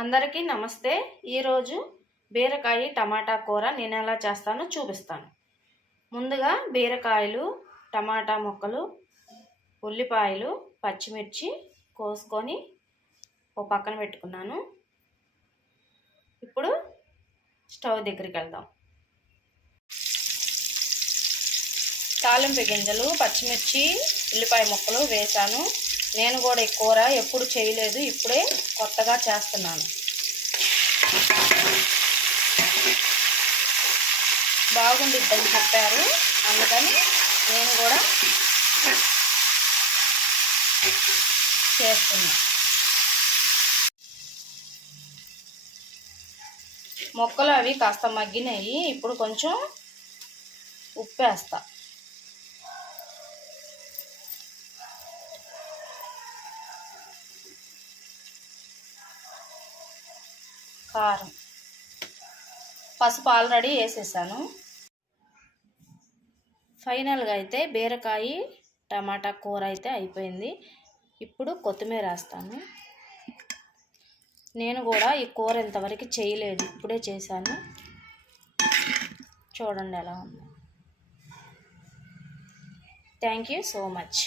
అందరికీ నమస్తే. ఈరోజు బీరకాయ టమాటా కూర నేను ఎలా చేస్తానో చూపిస్తాను. ముందుగా బీరకాయలు, టమాటా ముక్కలు, ఉల్లిపాయలు, పచ్చిమిర్చి కోసుకొని ఓ పక్కన పెట్టుకున్నాను. ఇప్పుడు స్టవ్ దగ్గరికి వెళ్దాం. తాలింపు గింజలు, పచ్చిమిర్చి, ఉల్లిపాయ ముక్కలు వేసాను. నేను కూడా ఈ కూర ఎప్పుడు చేయలేదు, ఇప్పుడే కొత్తగా చేస్తున్నాను. బాగుండిద్దని చెప్పారు, అందుకని నేను కూడా చేస్తున్నా. మొక్కలు అవి కాస్త మగ్గినాయి. ఇప్పుడు కొంచెం ఉప్పు వేస్తా. కారం, పసుపు ఆల్రెడీ వేసేసాను. ఫైనల్గా అయితే బీరకాయ టమాటా కూర అయితే అయిపోయింది. ఇప్పుడు కొత్తిమీర వేస్తాను. నేను కూడా ఈ కూర ఇంతవరకు చేయలేదు, ఇప్పుడే చేశాను. చూడండి ఎలా ఉంది. Thank you so much.